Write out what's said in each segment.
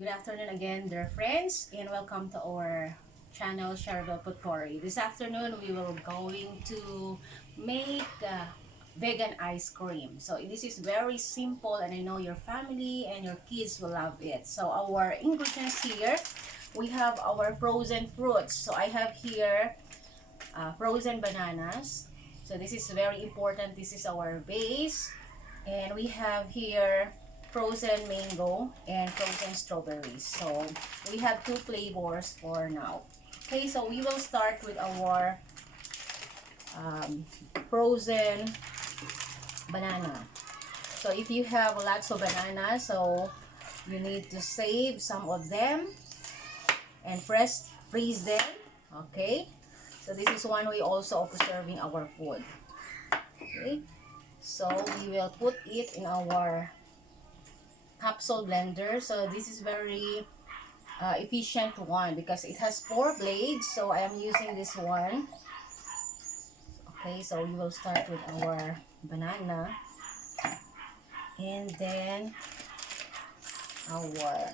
Good afternoon again, dear friends, and welcome to our channel, Cheryl Potori. This afternoon, we will going to make vegan ice cream. So this is very simple, and I know your family and your kids will love it. So our ingredients here, we have our frozen fruits. So I have here frozen bananas. So this is very important. This is our base. And we have here frozen mango and frozen strawberries. So we have two flavors for now. Okay, so we will start with our frozen banana. So if you have lots of bananas, so you need to save some of them and freeze them. Okay, so this is one way also of preserving our food. Okay, so we will put it in our capsule blender. So this is very efficient one because it has 4 blades, so I am using this one. Okay, so we will start with our banana and then our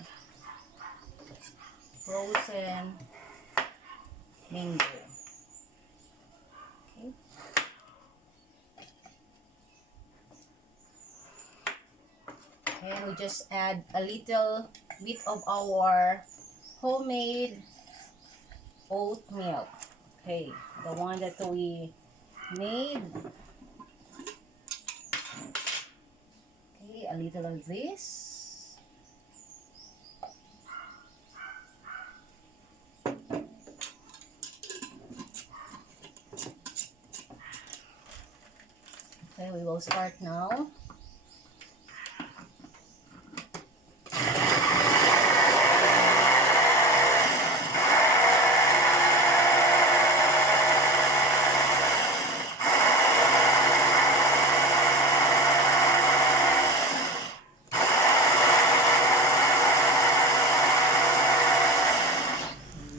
frozen mango. Okay, and we just add a little bit of our homemade oat milk. Okay, the one that we made. Okay, a little of this. Okay, we will start now.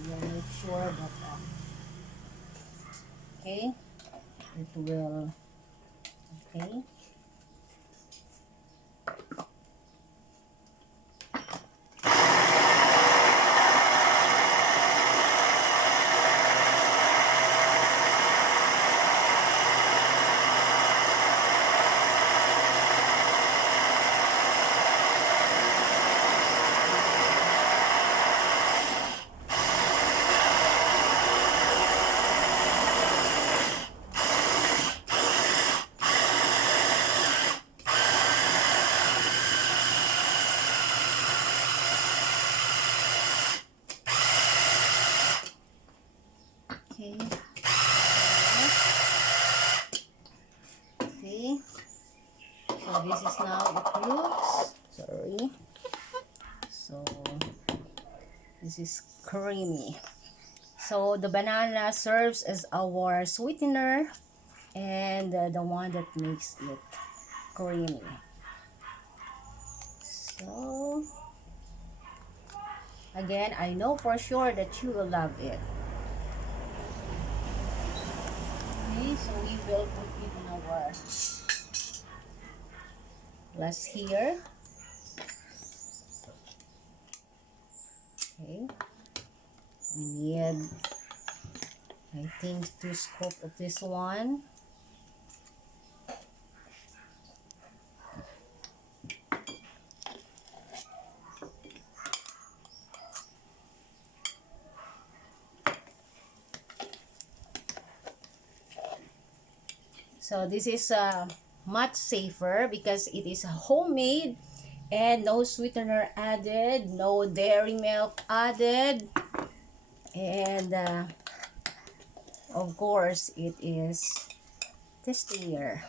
We'll make sure that okay, it will okay. Okay. Okay. So this is now it looks. Sorry. So this is creamy. So the banana serves as our sweetener and the one that makes it creamy. So again, I know for sure that you will love it. Okay, so we will put it in our glass here. Okay, we need, I think, 2 scoops of this one. So this is much safer because it is homemade and no sweetener added, no dairy milk added, and of course it is tastier.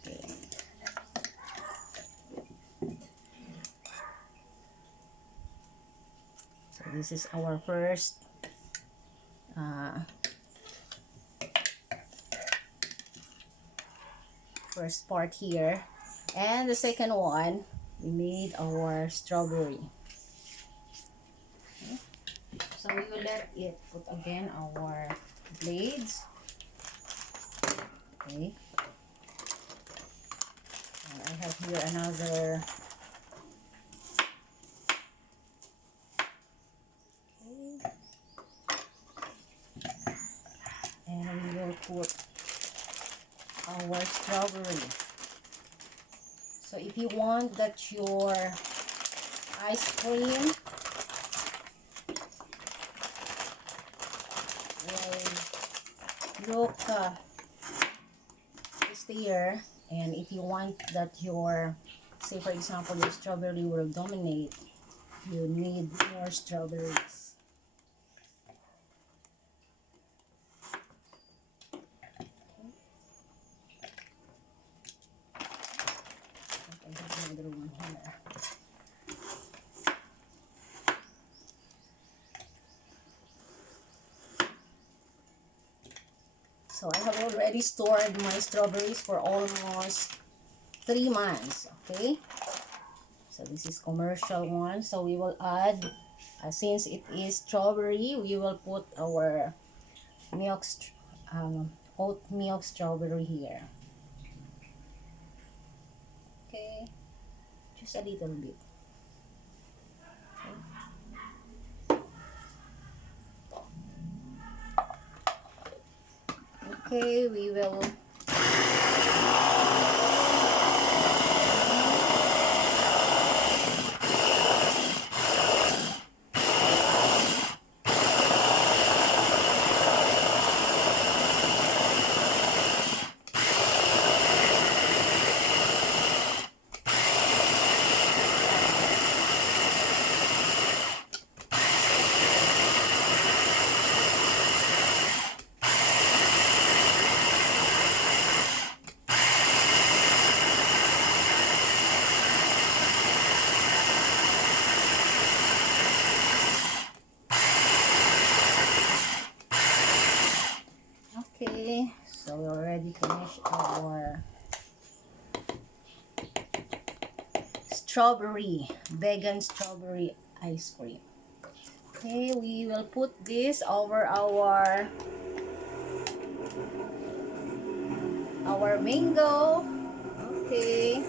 Okay. So this is our first part here, and the second one we made our strawberry. Okay. So we will let it put again our blades. Okay, and I have here another put our strawberry. So if you want that your ice cream will look tastier, and if you want that your, say for example, your strawberry will dominate, you need more strawberries. I have another one here. So I have already stored my strawberries for almost 3 months. Okay, so this is commercial one. So we will add, since it is strawberry, we will put our milk, oat milk strawberry here. Okay, just a little bit. Okay, we will okay, so we already finished our vegan strawberry ice cream. Okay, we will put this over our mango. Okay.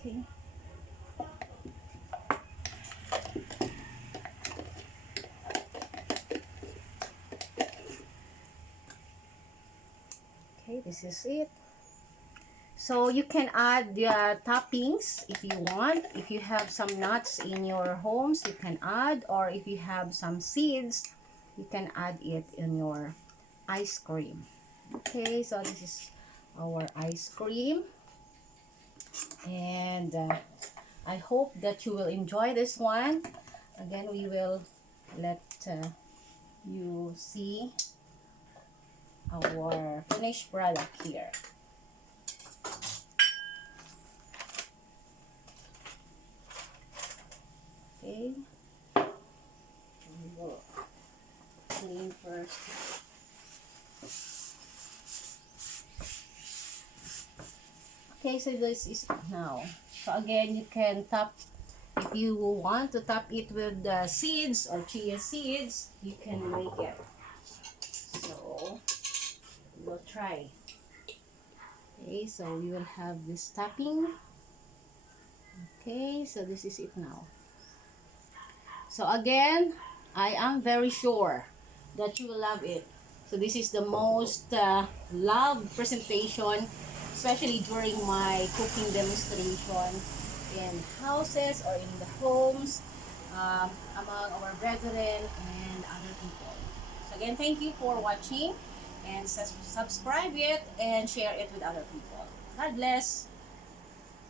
Okay. Okay, this is it. So you can add the toppings if you want. If you have some nuts in your homes, you can add, or if you have some seeds, you can add it in your ice cream. Okay, so this is our ice cream, and I hope that you will enjoy this one. Again, we will let you see our finished product here. Okay, we will clean first. Okay, so this is now. So again, you can top, if you want to top it with the seeds or chia seeds, you can make it. So we'll try. Okay, so we will have this topping. Okay, so this is it now. So again, I am very sure that you will love it. So this is the most loved presentation, especially during my cooking demonstration in houses or in the homes, among our brethren and other people. So again, thank you for watching, and subscribe it and share it with other people. God bless.